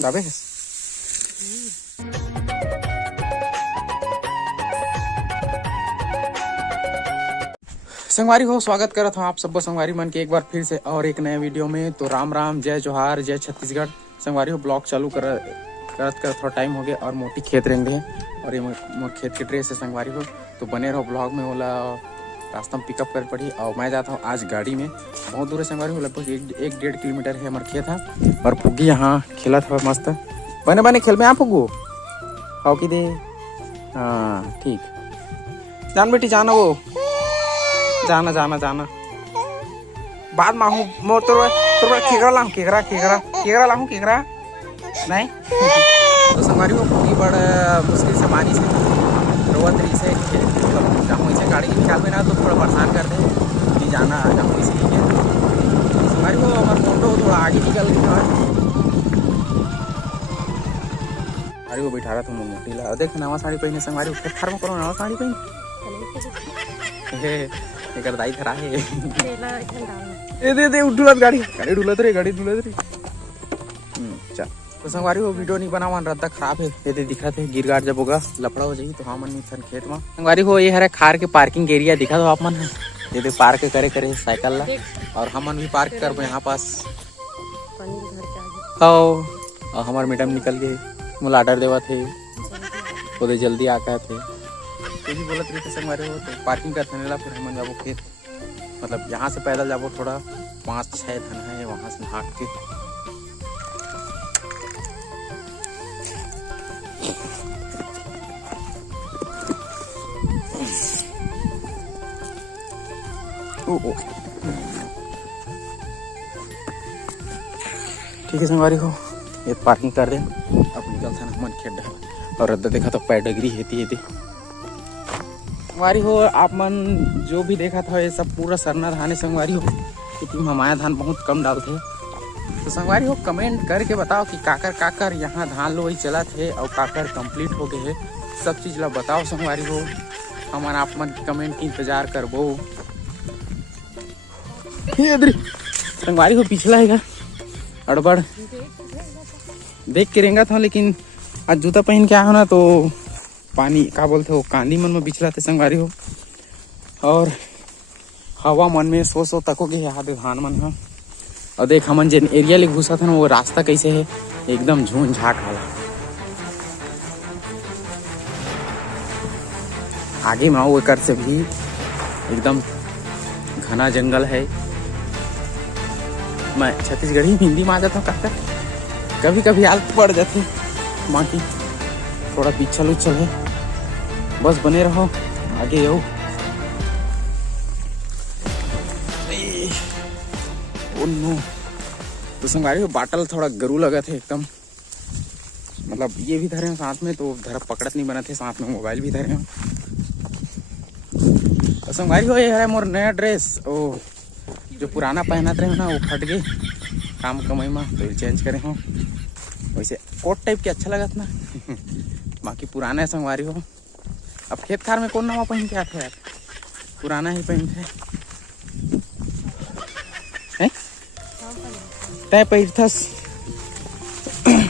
दाबे संगवारी हो, स्वागत करत हूँ आप सब संगवारी मन के एक बार फिर से और एक नए वीडियो में। तो राम राम, जय जोहार, जय छत्तीसगढ़। संगवारी हो, ब्लॉग चालू करत थोड़ा टाइम हो गया और मोटी खेत रेंगे है और ये मोर खेत के ड्रेस है संगवारी हो। तो बने रहो ब्लॉग में, ओला रास्ता में पिकअप कर पड़ी और मैं जाता हूँ आज गाड़ी में। बहुत दूर है संगवारी हो, लगभग 1-1.5 किलोमीटर है हमारे खेत है। और फुग्गी यहाँ खेला था मस्त बने बने खेल में। आप फुग्गू हाउ की दे, हाँ ठीक। जान बेटी जाना, वो जाना जाना जाना बाद में हूँ मोर तो केकरा लाऊं, केकरा लाऊं, केकरा नहीं। तो संगवारी को पूरी बड़ा मुश्किल से मानी से रोवत रही से जाऊँ इसे गाड़ी के ख्याल में ना तो थोड़ा परेशान कर दे कि जाना जाऊँ इसलिए। संगवारी को हमारे फोटो थोड़ा आगे निकल गया साड़ी को बैठा रहा था मोटी ला। देख नवा साड़ी पहने संगवारी उठे फार्म करो, नवा साड़ी पहन कर दाई थरा है। दे उठुलत गाड़ी डुलत रे चल। तो संगवारी वो वीडियो नहीं बनावा, रद्दा खराब है। ये दिखा थे गिरगाड़ जब होगा लफड़ा हो जाएगी तो हाँ मन नहीं खेत में। संगवारी को ये हरे खार के पार्किंग एरिया दिखा दो आप मन है। ये पार्क करे साइकिल ला और हम भी पार्क कर यहाँ पास। और हमारे मैडम निकल गए, मुला ऑर्डर देवा थे वो जल्दी आकर थे तो भी बोलत रही थे संगवारी हो। तो पार्किंग करते नेला फिर हम जाबो खेत, मतलब यहाँ से पैदल जाबो थोड़ा 5-6 धन है वहाँ से भाग के। ठीक है संगवारी हो, ये पार्किंग कर दे अब निकलता ना मन खेड और रद्दा देखा तो पैडगरी हेती संगवारी हो। आप मन जो भी देखा था ये सब पूरा सरना धान है संगवारी हो, क्योंकि हमारा धान बहुत कम डालते हैं। तो संगवारी हो कमेंट करके बताओ कि काकर यहाँ धान लो वही चला थे और काकर कंप्लीट हो गए है, सब चीज़ ला बताओ संगवारी हो। हमार आप मन कमेंट की इंतजार करबो। संगवारी हो पिछला है अड़बड़ देख के रेंगा था, लेकिन आज जूता पहन के आया ना तो पानी का बोलते हो कांदी मन में बिछला थे संगवारी हो। और हवा मन में सो तको के याद धान मन है। और देख हमन जिन एरिया ले घुसा था ना वो रास्ता कैसे है, एकदम झून झाक वाला। आगे में वो कर से भी एकदम घना जंगल है। मैं छत्तीसगढ़ी हिंदी में आ जाता हूँ काका, कभी कभी हालत पड़ जाती माँ की, थोड़ा पिछल उछल है। बस बने रहो आगे आओ। तो संगवारी हो बाटल थोड़ा गरू लगा थे एकदम, मतलब ये भी धरे साथ में तो धर पकड़त नहीं बना थे, साथ में मोबाइल भी धरे। तो संगवारी हो ये है मोर नया ड्रेस, ओ जो पुराना पहनत रहे हो ना वो फट गए काम कमाई में तो चेंज करे हो। वैसे कोट टाइप के अच्छा लगत ना बाकी पुराना है संगवारी हो। अब खेत खार में कौन नवा पहन के आते यार, पुराना ही पहनते हैं। तय पहिरथस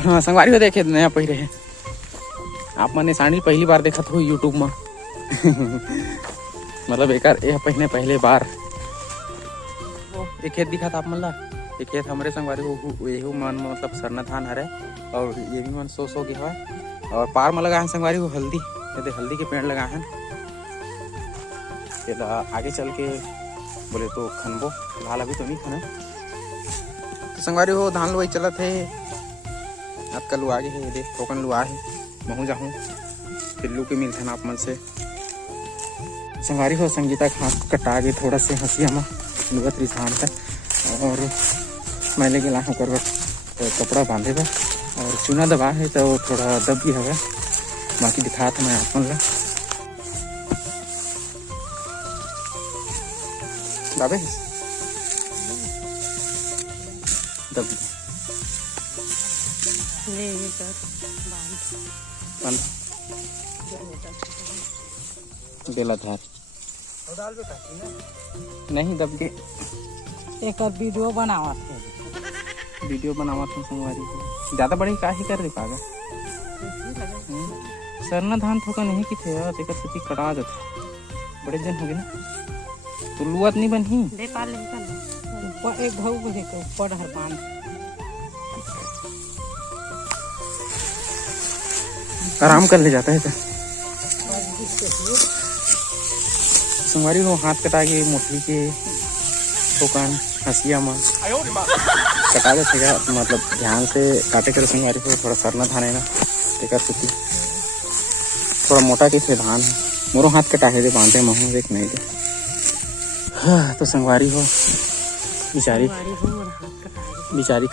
हाँ संगवारी हो, देखे नया पहिरे है। आप मैंने साड़ी पहली बार देखा था यूट्यूब में मतलब एक पहने पहले बार एक खेत दिखा था आप मन ला। एक खेत हमारे संगवारी हो यही मन मतलब सरना धान हरे और ये भी मन सो गया है। और पार में लगा है संगवारी हो हल्दी, ये हल्दी के पेड़ लगा है। आगे चल के बोले तो खनबो, फिलहाल अभी तो नहीं खाना। तो संगवारी हो धान लुआई चलत है, आपका लुआ आगे है, देख टोकन लुआ है। महू जाऊँ फिर लू के मिलते हैं आप मन से। संगवारी हो संगीता घास कटा गई थोड़ा से हंसिया में लुगत रिझान था और मैं ले गया हूँ कर तो कपड़ा बांधे था और चूना दबा है तो थोड़ा दब भी है। बाकी दिखा था मैं आपन ला दाबे दब बेला धार नहीं दब के एक वीडियो बनावा थे वीडियो बनावा था संगवारी को ज्यादा बड़ी काहे कर दे पागा सरना धान थोका नहीं कि थे तेकर सती कटा देते बड़े दिन हो गए ना तो लुआत नहीं बनी दे पाल ले का ऊपर एक भाऊ को एक ऊपर है पान आराम कर ले जाता है तो संगवारी हो हाथ कटा के मोटली के ठोकान हंसिया में कटा देगा मतलब ध्यान से काटे कर संगवारी को थोड़ा सरना धान है ना तेकर सती थोड़ा मोटा के धान है मोरो हाथ कटा है दे बांधे महू देख नहीं दे हाँ, तो संगवारी हो बेचारी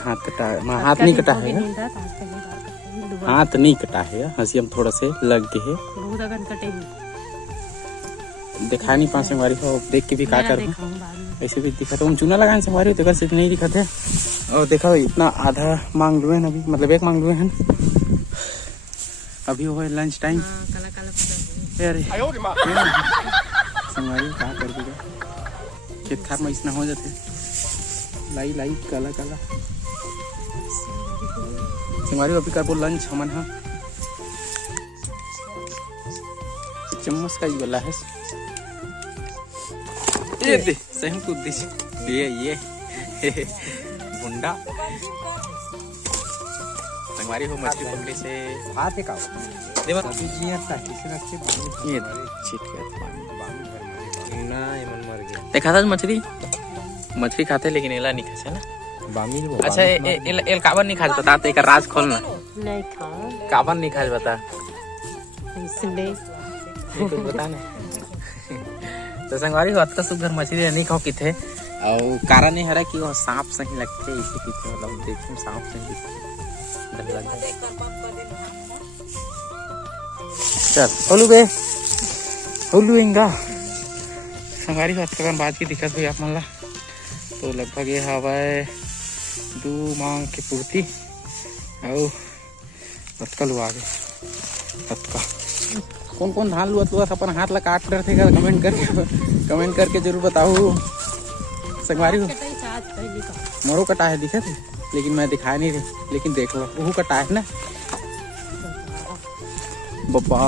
हाथ कटा है हाथ नहीं कटा है हाथ नहीं कटा है हंसी हम थोड़ा से लग गए है दिखा नहीं पा संगवारी हो देख के भी का कर ऐसे भी दिखा तो हम चूना लगाए संगवारी तो सिर्फ नहीं दिखते और देखा इतना आधा मांग लुए हैं अभी मतलब एक मांग लुए हैं अभी हो लंच टाइम अरे संगवारी का कर देगा खेत खार में इतना हो जाते लाई लाई काला काला संगवारी अभी कर बोल लंच हमन हाँ चम्मच का ही वाला है ये दे सही कूद दे ये गुंडा संगवारी हो मछली पकड़े से हाथ का देवा ये छिट गया ना ये मन मर गया देखा था मछली खाते लेकिन एला नहीं खाते ना बामी अच्छा एल काबर नहीं खाते बता तो एक राज खोलना नहीं खा काबर नहीं खाते बता इसलिए कुछ बता ना तो संगवारी हो अतका सुगर मछली नहीं खाओ किथे और कारण है कि वो सांप सही लगते है इसी किथे मतलब देखो सांप सही दिखते डर लगता है चल होलू बे होलू इंगा संगवारी हो अतका बात की दिक्कत हुई आप मन ला तो लगभग ये हवाए 2 मांग के पूर्ति और अतका लुआ गए अतका कौन कौन धान लुआ अपन हाथ ला काट कर थे कमेंट करके जरूर बताओ संगवारी हो मोरो कटा है दिखे थे लेकिन मैं दिखाया नहीं रही लेकिन देख लो वो कटा है ना बब्बा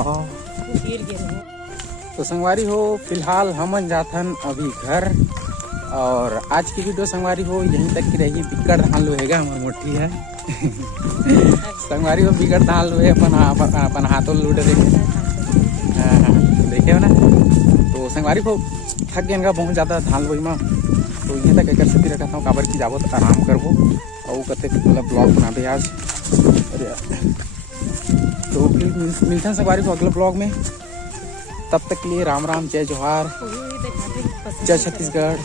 तो संगवारी हो फिलहाल हमन जाथन अभी घर और आज की वीडियो संगवारी हो यहीं तक की रहेगी बिकट धान लोहेगा हमारी मोटी है संगवारी हो बिकट धान लोहे अपन हाथों लूट देखे हो ना तो संगवारी को थक गया बहुत ज़्यादा धान लोही में तो ये तक एक स्थिति रखा था काबर की जाबो तो आराम करबो और कहते मतलब ब्लॉग बना दे आज तो प्लीज मिलते हैं संगवारी को अगले ब्लॉग में तब तक के लिए राम राम जय जोहार जय छत्तीसगढ़।